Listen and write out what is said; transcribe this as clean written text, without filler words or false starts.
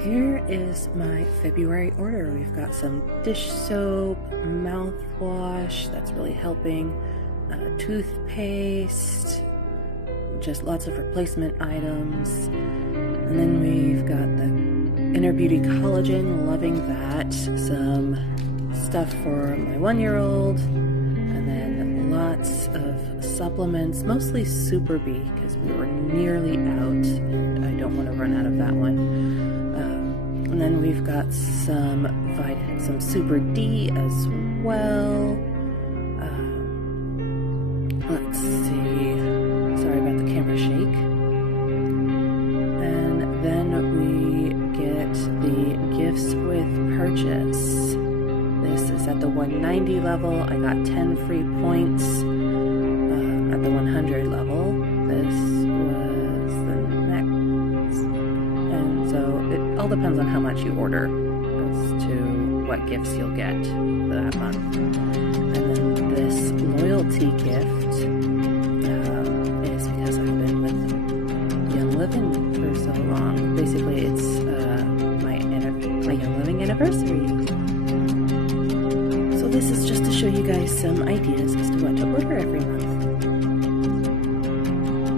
Here is my February order. We've got some dish soap, mouthwash, that's really helping, toothpaste, just lots of replacement items. And then we've got the Inner Beauty Collagen, loving that. Some stuff for my 1-year-old, and then lots of supplements, mostly Super B, because we were nearly out and I don't want to run out of that one. And then we've got some Super D as well. Let's see. Sorry about the camera shake. And then we get the gifts with purchase. This is at the 190 level. I got 10 free points at the 100 level. This was the next. And so it all depends on how much you order as to what gifts you'll get for that month. And then this loyalty gift is because I've been with Young Living for so long. Basically, it's my Young Living anniversary. So this is just to show you guys some ideas as to what to order every month.